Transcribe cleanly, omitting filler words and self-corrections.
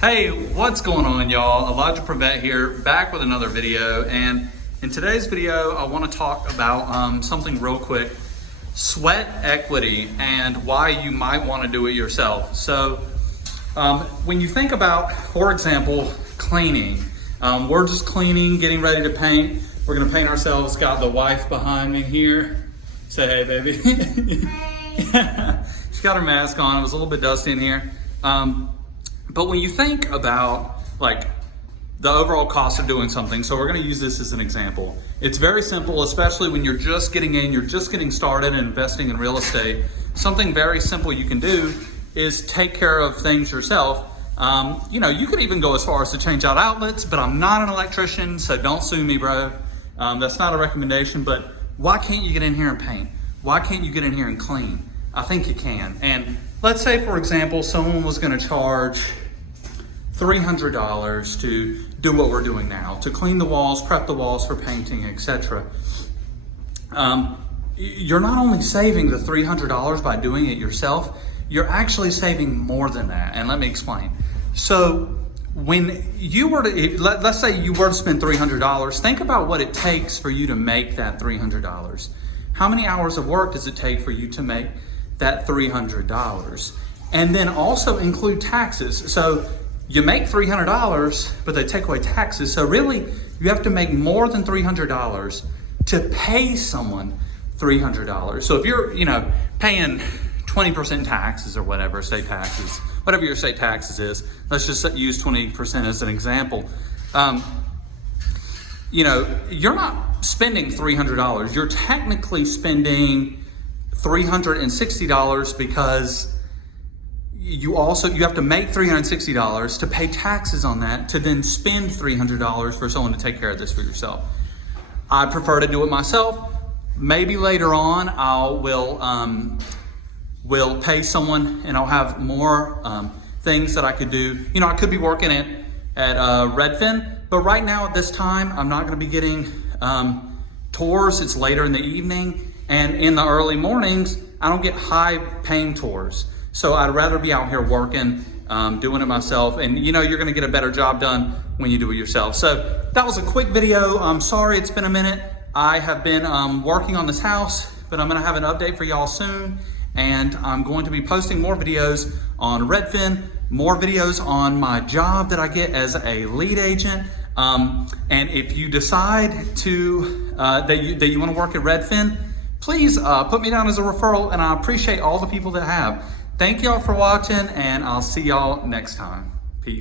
Hey, what's going on, y'all? Elijah Prevet here, back with another video. And in today's video, I want to talk about something real quick: sweat equity and why you might want to do it yourself. So when you think about, for example, cleaning, we're just cleaning, getting ready to paint. We're going to paint ourselves. Got the wife behind me here. Say hey, baby. Yeah, she got her mask on. It was a little bit dusty in here. But when you think about like the overall cost of doing something, so we're going to use this as an example. It's very simple, especially when you're just getting in, you're just getting started and investing in real estate. Something very simple you can do is take care of things yourself. You could even go as far as to change out outlets, but I'm not an electrician, so don't sue me, bro. That's not a recommendation, but why can't you get in here and paint? Why can't you get in here and clean? I think you can. And let's say, for example, someone was going to charge $300 to do what we're doing now, to clean the walls, prep the walls for painting, etc. You're not only saving the $300 by doing it yourself, you're actually saving more than that. And let me explain. So when you were to, let's say you were to spend $300, think about what it takes for you to make that $300. How many hours of work does it take for you to make that $300? And then also include taxes. So you make $300, but they take away taxes. So really, you have to make more than $300 to pay someone $300. So if you're, paying 20% taxes or whatever, state taxes, whatever your state taxes is, let's just use 20% as an example. You're not spending $300. You're technically spending $360 because you have to make $360 to pay taxes on that, to then spend $300 for someone to take care of this for yourself. I prefer to do it myself. Maybe later on will pay someone, and I'll have more things that I could do. I could be working at Redfin, but right now at this time, I'm not going to be getting tours. It's later in the evening, and in the early mornings, I don't get high paying tours. So I'd rather be out here working, doing it myself. And you're gonna get a better job done when you do it yourself. So that was a quick video. I'm sorry it's been a minute. I have been working on this house, but I'm gonna have an update for y'all soon. And I'm going to be posting more videos on Redfin, more videos on my job that I get as a lead agent. And if you decide to that you want to work at Redfin, please put me down as a referral, and I appreciate all the people that have. Thank y'all for watching, and I'll see y'all next time. Peace.